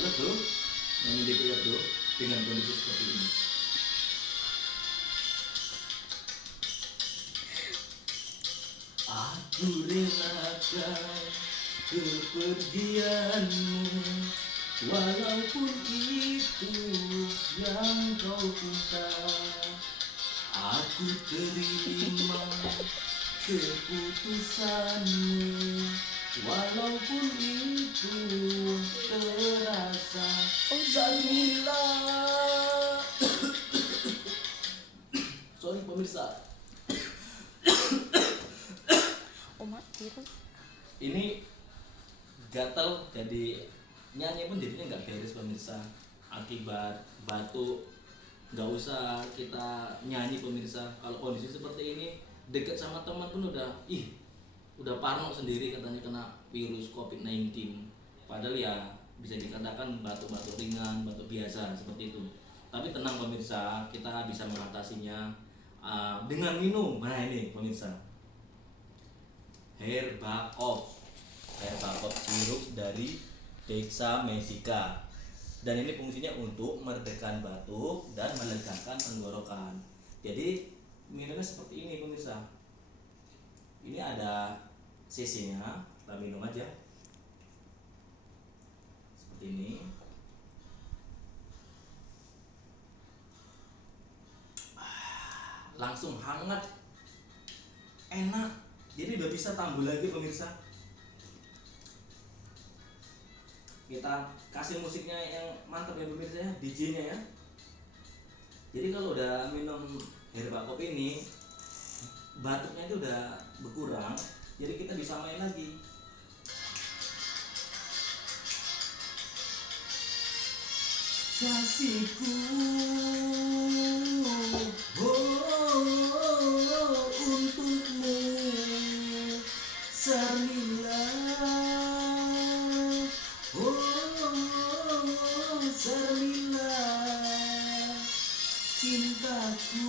Halo bro, nyanyi dikit ya bro, dengan kondisi seperti ini. Aku relakan kepergianmu, walaupun itu yang kau minta. Aku terima keputusanmu, walaupun itu terasa Jamila. Sorry pemirsa, Umat virus. ini gatal jadi nyanyi pun jadinya nggak beres pemirsa. Akibat batuk, nggak usah kita nyanyi pemirsa. Kalau kondisi seperti ini deket sama teman pun udah parno sendiri katanya kena virus COVID-19. Padahal ya bisa dikatakan batuk-batuk ringan, batuk biasa seperti itu. Tapi tenang pemirsa, kita bisa mengatasinya dengan minum. Nah ini pemirsa, Herba Off. Herba Off sirup dari Dexa Medica. Dan ini fungsinya untuk meredakan batuk dan melegakan tenggorokan. Jadi minumnya seperti ini pemirsa. Ini ada CC-nya, kita minum aja. Seperti ini. Langsung hangat, enak. Jadi udah bisa tambah lagi pemirsa. Kita kasih musiknya yang mantap ya pemirsa ya, DJ-nya ya. Jadi kalau udah minum herba kopi ini, batuknya itu udah berkurang, jadi kita bisa main lagi. Kasihku, untukmu, Sarmila. Sarmila, cintaku.